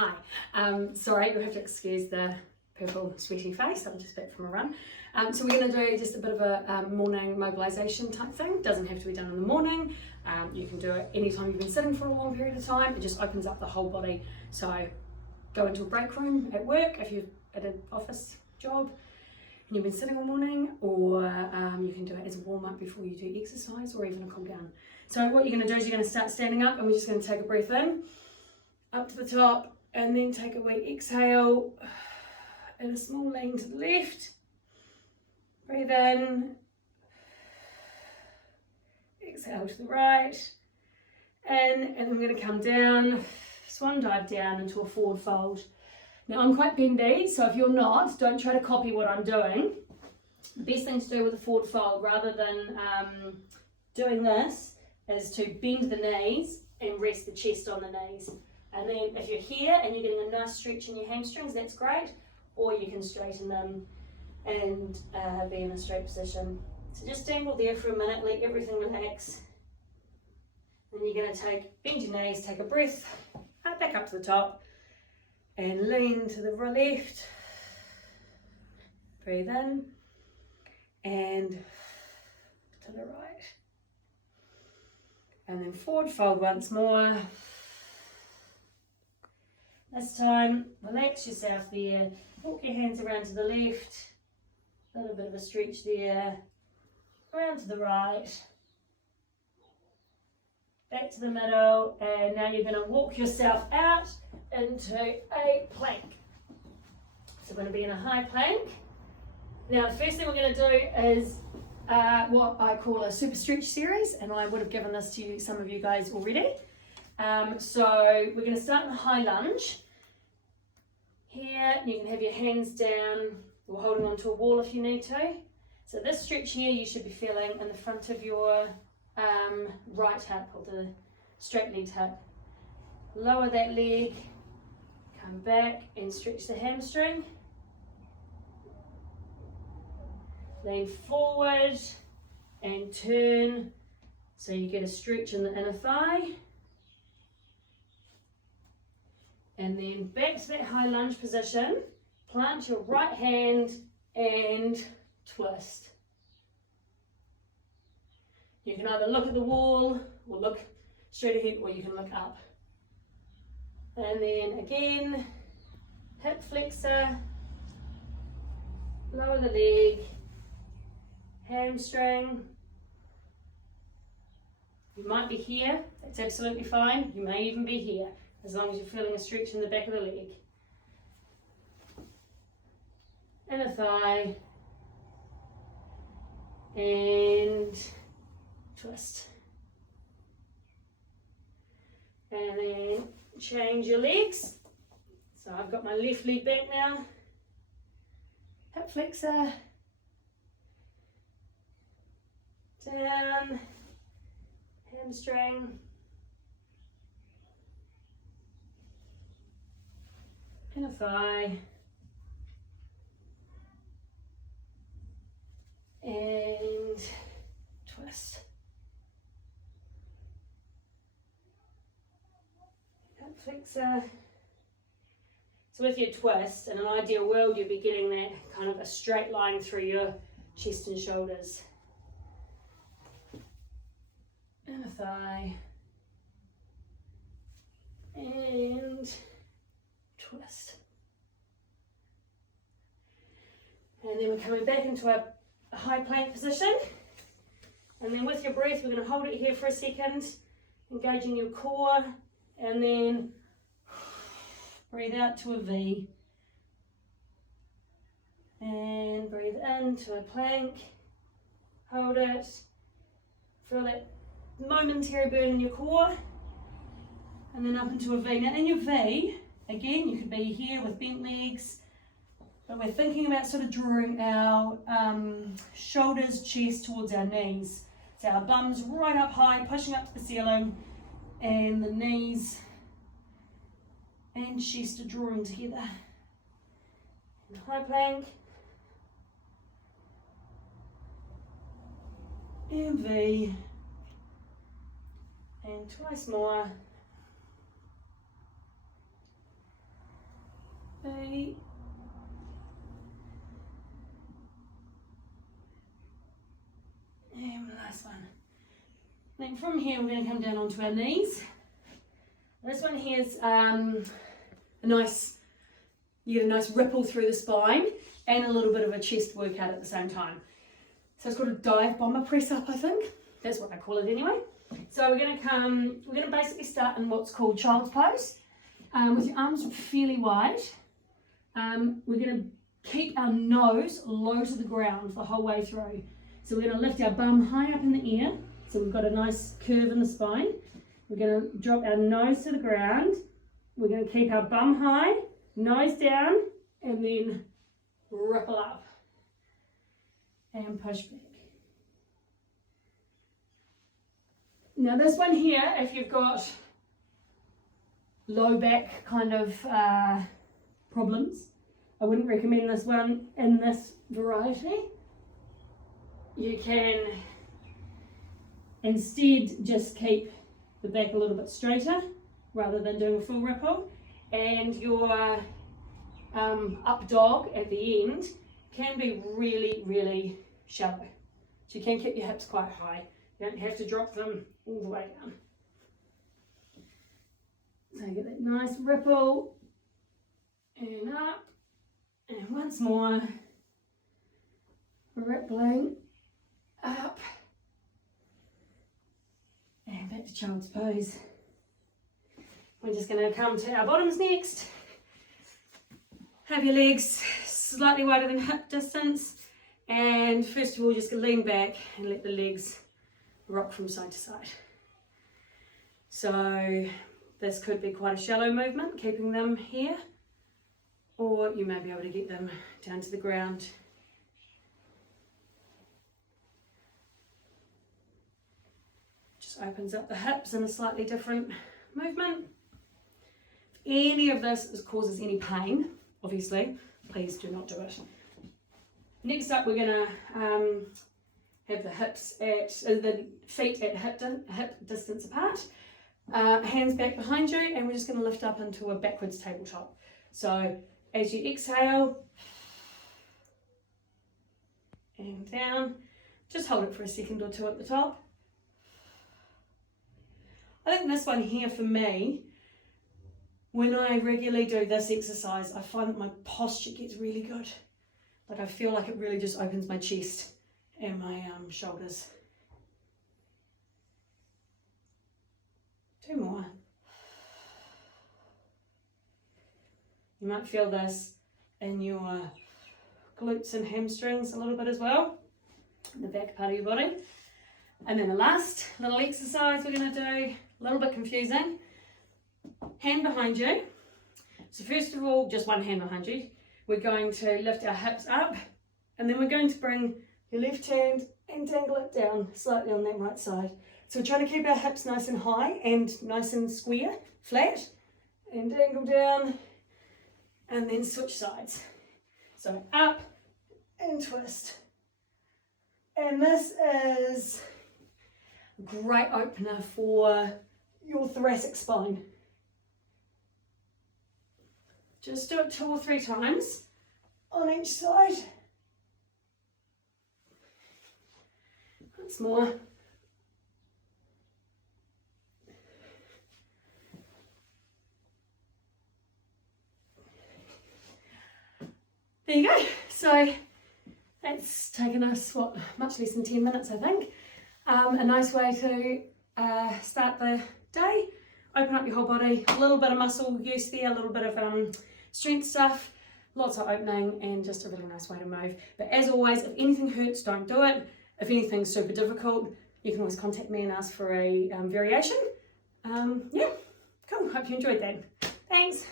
Hi. Sorry, you'll have to excuse the purple sweaty face. I'm just back from a run. So we're going to do just a bit of a morning mobilisation type thing. Doesn't have to be done in the morning. You can do it anytime you've been sitting for a long period of time. It just opens up the whole body. So go into a break room at work if you're at an office job and you've been sitting all morning, or you can do it as a warm up before you do exercise or even a cool down. So what you're going to do is you're going to start standing up, and we're just going to take a breath in, up to the top, and then take a wee exhale and a small lean to the left. Breathe in, exhale to the right, and then we're going to come down, swan dive down into a forward fold. Now I'm quite bendy, so if you're not, don't try to copy what I'm doing. The best thing to do with a forward fold, rather than doing this, is to bend the knees and rest the chest on the knees. And then if you're here and you're getting a nice stretch in your hamstrings, that's great. Or you can straighten them and be in a straight position. So just dangle there for a minute, let everything relax. Then you're going to bend your knees, take a breath, back up to the top, and lean to the left. Breathe in, and to the right. And then forward fold once more. This time, relax yourself there. Walk your hands around to the left. A little bit of a stretch there. Around to the right. Back to the middle. And now you're going to walk yourself out into a plank. So we're going to be in a high plank. Now the first thing we're going to do is what I call a super stretch series. And I would have given this to some of you guys already. So we're going to start in a high lunge. Here you can have your hands down or holding onto a wall if you need to. So this stretch here you should be feeling in the front of your right hip, or the straight leg hip. Lower that leg, come back and stretch the hamstring. Lean forward and turn so you get a stretch in the inner thigh. And then back to that high lunge position, plant your right hand and twist. You can either look at the wall or look straight ahead, or you can look up. And then again, hip flexor, lower the leg, hamstring. You might be here, that's absolutely fine. You may even be here, as long as you're feeling a stretch in the back of the leg. Inner thigh, and twist. And then change your legs. So I've got my left leg back now. Hip flexor, down, hamstring, inner thigh, and twist. Hip flexor. So with your twist, in an ideal world, you'd be getting that kind of a straight line through your chest and shoulders. Inner thigh, and twist. And then we're coming back into a high plank position. And then with your breath, we're going to hold it here for a second, engaging your core, and then breathe out to a V. And breathe into a plank. Hold it. Feel that momentary burn in your core. And then up into a V. Now in your V, again, you could be here with bent legs, but we're thinking about sort of drawing our shoulders, chest towards our knees. So our bum's right up high, pushing up to the ceiling, and the knees and chest are drawing together. In high plank, and V, and twice more. And from here, we're going to come down onto our knees. This one here's you get a nice ripple through the spine and a little bit of a chest workout at the same time. So it's called a dive bomber press up, I think. That's what I call it anyway. So we're going to basically start in what's called child's pose. With your arms fairly wide. We're going to keep our nose low to the ground the whole way through. So we're going to lift our bum high up in the air. So we've got a nice curve in the spine. We're going to drop our nose to the ground. We're going to keep our bum high, nose down, and then ripple up and push back. Now this one here, if you've got low back kind of problems, I wouldn't recommend this one in this variety. You can instead just keep the back a little bit straighter rather than doing a full ripple, and your up dog at the end can be really, really shallow. So you can keep your hips quite high. You don't have to drop them all the way down. So you get that nice ripple and up, and once more, rippling up and back to child's pose. We're just going to come to our bottoms next. Have your legs slightly wider than hip distance, and first of all just lean back and let the legs rock from side to side. So this could be quite a shallow movement, keeping them here, or you may be able to get them down to the ground. Just opens up the hips in a slightly different movement. If any of this causes any pain, obviously, please do not do it. Next up, we're going to have the hips the feet at hip distance apart, hands back behind you, and we're just going to lift up into a backwards tabletop. So as you exhale and down, just hold it for a second or two at the top. I think this one here for me, when I regularly do this exercise, I find that my posture gets really good. Like I feel like it really just opens my chest and my shoulders. 2 more. You might feel this in your glutes and hamstrings a little bit as well, the back part of your body. And then the last little exercise we're going to do, a little bit confusing, hand behind you. So first of all, just one hand behind you. We're going to lift our hips up, and then we're going to bring your left hand and dangle it down slightly on that right side. So we're trying to keep our hips nice and high and nice and square, flat, and dangle down, and then switch sides. So up and twist. And this is a great opener for your thoracic spine. Just do it 2 or 3 times on each side. Once more. There you go. So that's taken us, much less than 10 minutes, I think. A nice way to start the day. Open up your whole body, a little bit of muscle use there, a little bit of strength stuff, lots of opening, and just a really nice way to move. But as always, if anything hurts, don't do it. If anything's super difficult, you can always contact me and ask for a variation. Yeah, cool. Hope you enjoyed that. Thanks.